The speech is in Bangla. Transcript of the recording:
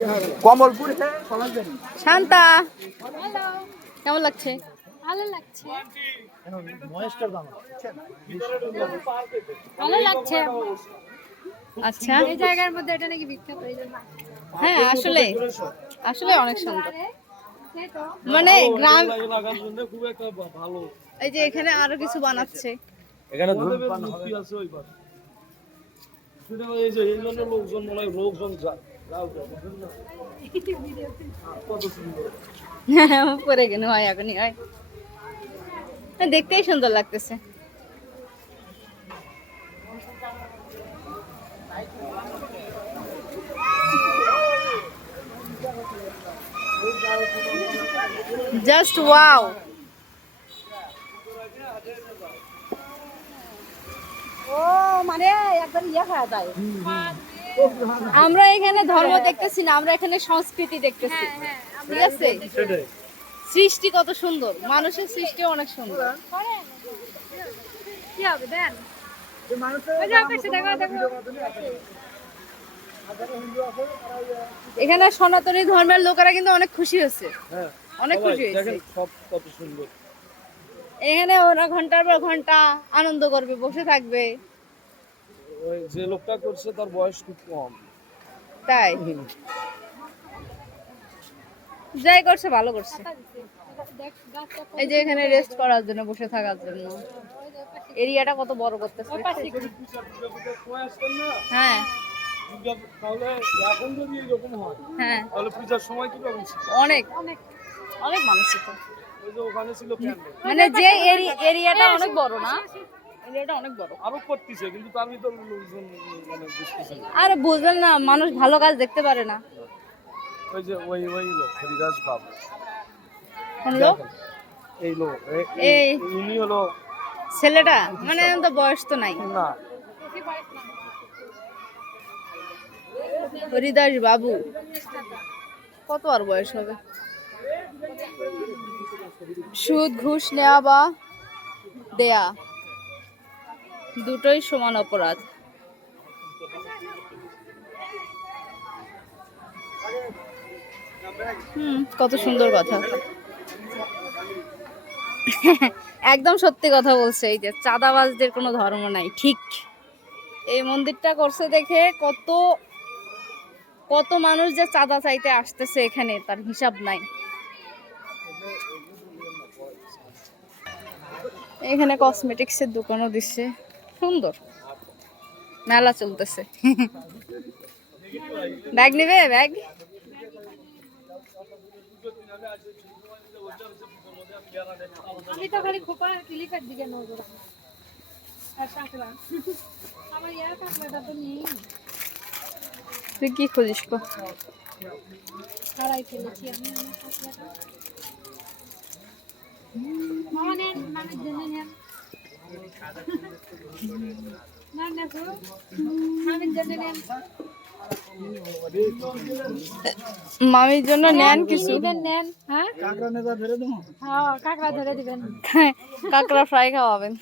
কমলপুর শান্তা কেমন লাগছে? ভালো লাগছে, ভালো লাগছে। আচ্ছা, এই জায়গার মধ্যে এটা নাকি বিখ্যাত, এই জন্য। হ্যাঁ আসলে আসলে অনেক সুন্দর, মানে গ্রাম। এই যে এখানে আরো কিছু বানাচ্ছে, এখানে মূর্তি আছে ওই পাশে। এই যে এই জন্য লোকজন মনে হয় লোকজন যায় কত সুন্দর পরে কেন হয় এখনই হয়, দেখতেই সুন্দর লাগতেছে। Just wow. ও মানে একবার ইয়া খাওয়া যায়। আমরা এখানে ধর্ম দেখতেছি না, আমরা এখানে সংস্কৃতি দেখতেছি। ঠিক আছে, সৃষ্টি কত সুন্দর, মানুষের সৃষ্টি অনেক সুন্দর। কি হবে দেন, ওই যে আকাশে দেখো দেখো। এখানে সনাতনী ধর্মের লোকেরা কিন্তু অনেক খুশি হয়েছে, অনেক খুশি হয়েছে। দেখেন সব কত সুন্দর। এখানে ওরা ঘন্টার পর ঘন্টা আনন্দ করবে, বসে থাকবে। ওই যে লোকটা করছে তার বয়স খুব কম। তাই যাই করছে ভালো করছে। এই যে এখানে রেস্ট করার জন্য, বসে থাকার জন্য এরিয়াটা কত বড় করতেছে। হ্যাঁ তাহলে এখন যদি এরকম হয় হ্যাঁ, তাহলে পূজার সময় কি পাবেন? অনেক অনেক অনেক মানুষ ছিল। ওই যে ওখানে ছিল প্যান্ডেল, মানে যে এরিয়াটা অনেক বড় না, এরিয়াটা অনেক বড়। আরো করতেছে কিন্তু তার ভিতর লোকজন মানে বুঝতেছে না। আরে বুঝলেন না, মানুষ ভালো কাজ দেখতে পারে না। ওই যে ওই লোক হরিদাস বাবু, কোন লোক? এই লোক এই উনি হলো ছেলেটা, মানে তো বয়স তো নাই। না হরিদাস বাবু কত আর বয়স হবে? সুদ ঘুষ নেওয়া বা দেয়া দুটোই সমান অপরাধ। কত সুন্দর কথা। একদম সত্যি কথা বলছে, এই যে চাঁদাবাজদের কোনো ধর্ম নাই। ঠিক, এই মন্দিরটা করছে দেখে কত কত মানুষ যে চাঁদা চাইতে আসতেছে এখানে, তার হিসাব নাই। এখানে কসমেটিক্স এর দোকানও দিচ্ছে, সুন্দর মেলা চলতেছে। ব্যাগ নেবে? ব্যাগ আমি তো খালি খোপা ক্লিপের দিকে নজর আর কাঁকড়া, আমার ইয়ার কাঁকড়াটা তো নেই, তুই কি খুঁজিস? হারাই ফেলেছি আমি আমার কাঁকড়াটা। মামা নেন, মামির জন্য নেন, নেন দেখো মামির জন্য নেন। মামির জন্য নেন কিছু? নেন, হ্যাঁ কাঁকড়া ধরে দিবেন। কাঁকড়া ফ্রাই খাওয়াবেন?